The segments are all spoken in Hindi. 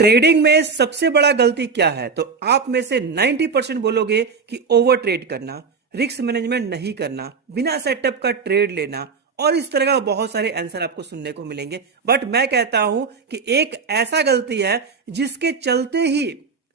ट्रेडिंग में सबसे बड़ा गलती क्या है? तो आप में से 90% बोलोगे कि ओवर ट्रेड करना, रिस्क मैनेजमेंट नहीं करना, बिना सेटअप का ट्रेड लेना और इस तरह का बहुत सारे आंसर आपको सुनने को मिलेंगे। बट मैं कहता हूं कि एक ऐसा गलती है जिसके चलते ही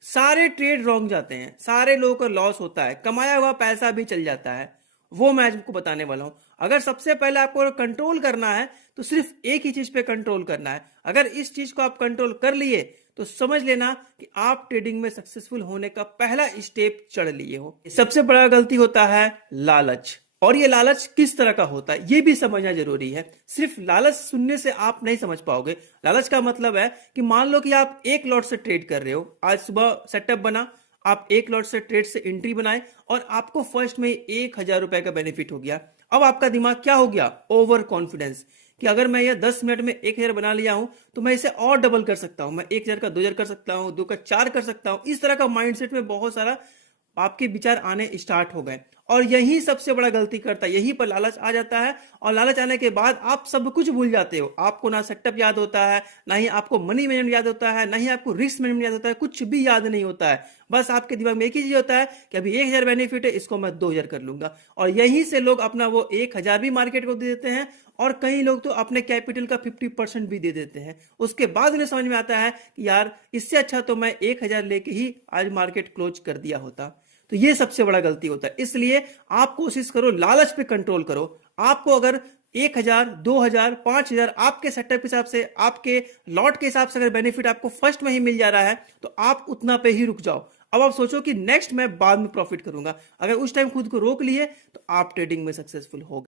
सारे ट्रेड रॉन्ग जाते हैं, सारे लोगों को लॉस होता है, कमाया हुआ पैसा भी चल जाता है। वो मैं आपको बताने वाला हूं। अगर सबसे पहले आपको कंट्रोल करना है तो सिर्फ एक ही चीज पे कंट्रोल करना है। अगर इस चीज को आप कंट्रोल कर लिए तो समझ लेना कि आप ट्रेडिंग में सक्सेसफुल होने का पहला स्टेप चढ़ लिए हो। सबसे बड़ा गलती होता है लालच। और ये लालच किस तरह का होता है ये भी समझना जरूरी है। सिर्फ लालच सुनने से आप नहीं समझ पाओगे। लालच का मतलब है कि मान लो कि आप एक लॉट से ट्रेड कर रहे हो, आज सुबह सेटअप बना, आप एक लॉट से ट्रेड से एंट्री बनाए और आपको फर्स्ट में 1,000 रुपए का बेनिफिट हो गया। अब आपका दिमाग क्या हो गया? ओवर कॉन्फिडेंस, कि अगर मैं ये 10 मिनट में 1,000 बना लिया हूं तो मैं इसे और डबल कर सकता हूं, मैं 1,000 का 2,000 कर सकता हूं, 2 का 4 कर सकता हूं। इस तरह का माइंडसेट में बहुत सारा आपके विचार आने स्टार्ट हो गए और यही सबसे बड़ा गलती करता है। यही पर लालच आ जाता है और लालच आने के बाद आप सब कुछ भूल जाते हो। आपको ना सेटअप याद होता है, ना ही आपको मनी मैनेजमेंट याद होता है, ना ही आपको रिस्क मैनेजमेंट याद होता है, कुछ भी याद नहीं होता है। बस आपके दिमाग में एक ही चीज होता है कि अभी 1,000 बेनिफिट है, इसको मैं 2,000 कर लूंगा। और यहीं से लोग अपना वो 1,000 भी मार्केट को दे देते हैं और कई लोग तो अपने कैपिटल का 50% भी दे देते हैं। उसके बाद उन्हें समझ में आता है कि यार इससे अच्छा तो मैं 1,000 लेके ही आज मार्केट क्लोज कर दिया होता। तो ये सबसे बड़ा गलती होता है। इसलिए आप कोशिश करो, लालच पे कंट्रोल करो। आपको अगर 1,000, 2,000, 5,000 आपके सेटअप के हिसाब से, आपके लॉट के हिसाब से अगर बेनिफिट आपको फर्स्ट में ही मिल जा रहा है तो आप उतना पे ही रुक जाओ। अब आप सोचो कि नेक्स्ट मैं बाद में प्रॉफिट करूंगा। अगर उस टाइम खुद को रोक लिए तो आप ट्रेडिंग में सक्सेसफुल हो